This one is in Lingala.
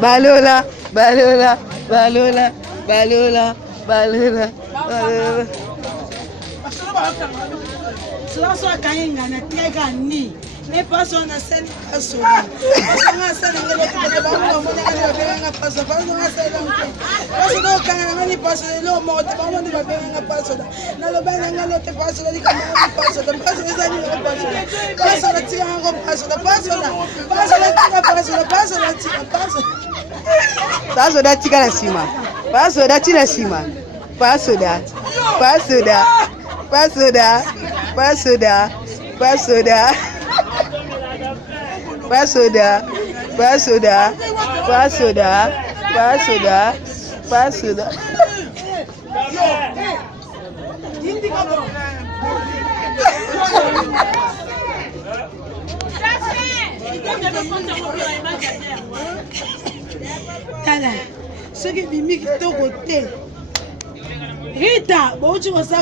Balola, balola, balola, balola, balola, balola. So I can't get a knee. Ne paso na send paso. Paso na send ngelo kwa bango mo na ngelo paso. Paso na send paso no kana ngani paso lo mo te bango ni babenga paso. Na lo bana ngelo te paso na kama paso. Paso na send paso. Paso na tia ngo paso. Paso na tia paso. Paso na tia paso. Paso da tika na sima. Paso da tika na sima. Paso da. Paso da. Paso da. Paso da. Paso da. Pasoda, pasoda, pasoda, pasoda, pasoda. Tala, ce qui est mimi qui te côté. Rita, bon tu vois ça.